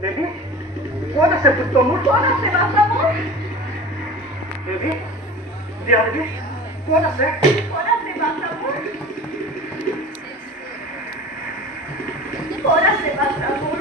দেবী ক'ত আছে পুত্ৰ মোৰ ক'ত আছে বাবা মোৰ দেবী দিয়া দেবী ক'ত আছে বাবা মোৰ ক'ত আছে বাবা মোৰ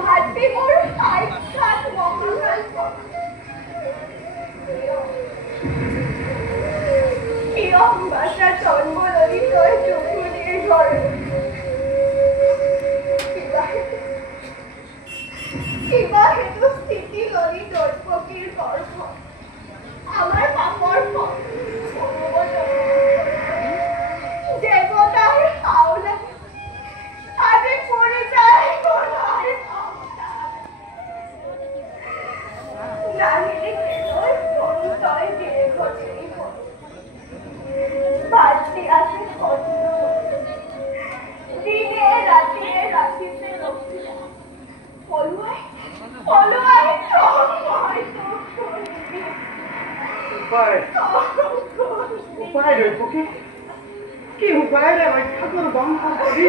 ভাতৃ মোৰ সাক্ষাৎ মহাকাশ আপনার জন্মললিতয় চক্ষুদের ঘরে বিবাহিত স্থিতি ললিত পক্ষীর গর্ভ আমার পাপর ফল দেবতার হাওলা আগে পড়ে যায় কোনার নারীর হৃদয় সঞ্চয় দীর্ঘ সেই বাড়তি আছে খন্ড দিনে রাতে রাখিতে রক্ষিতা ফলুয়ায় ফলুয়ায় তোমায় উপায় রই পক্ষে কি উপায় রে রক্ষা করব করি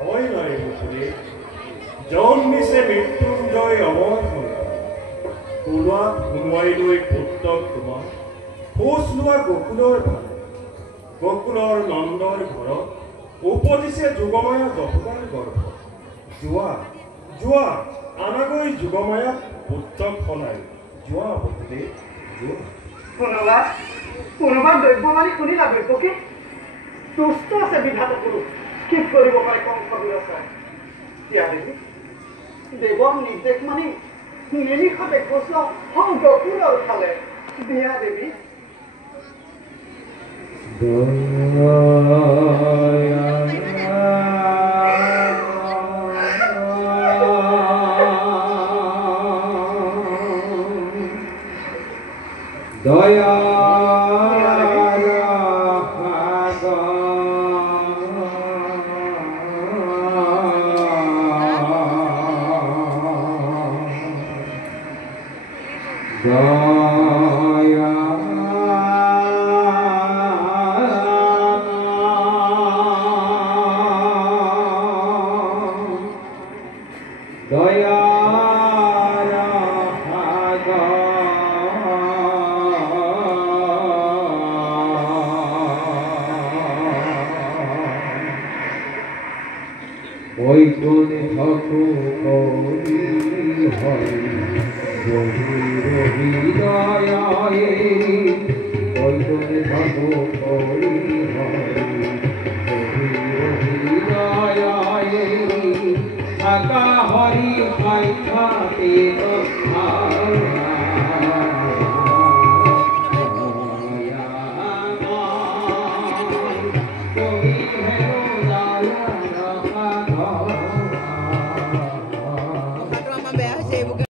হয় নয় মুখে জন্মিছে মৃত্যুঞ্জয় অমৰ কোলোৱাত সোমোৱাই লৈ পুত্ৰক তোমাৰ খোজ লোৱা গকুলৰ ভালে গকুলৰ নন্দৰ ঘৰত উপজিছে যুগমায়া যশোদাৰ গৰ্ভ যোৱা যোৱা আনাগৈ যুগমায়া পুত্ৰক সলাই যোৱা বসুদেৱ যোৱা কোনোবা দ্ৰব্যমানী শুনিলা দ্ৰব্যকে দুষ্ট আছে বিধাতা পুৰুষ কি কৰিব পাৰে কংস বিৰচাই দিয়া দেৱী দেৱৰ নিৰ্দেশ মানি নিমিষতে গছ হওঁ গকুলৰ ফালে দিয়া দেৱী দয়া বৈকুণ্ঠে ঠাকুৰি হয় হৃদয়ে বৈকুণ্ঠে ঠাকুৰি হয় হৃদয়ে থাকা হৰি পাইখাতে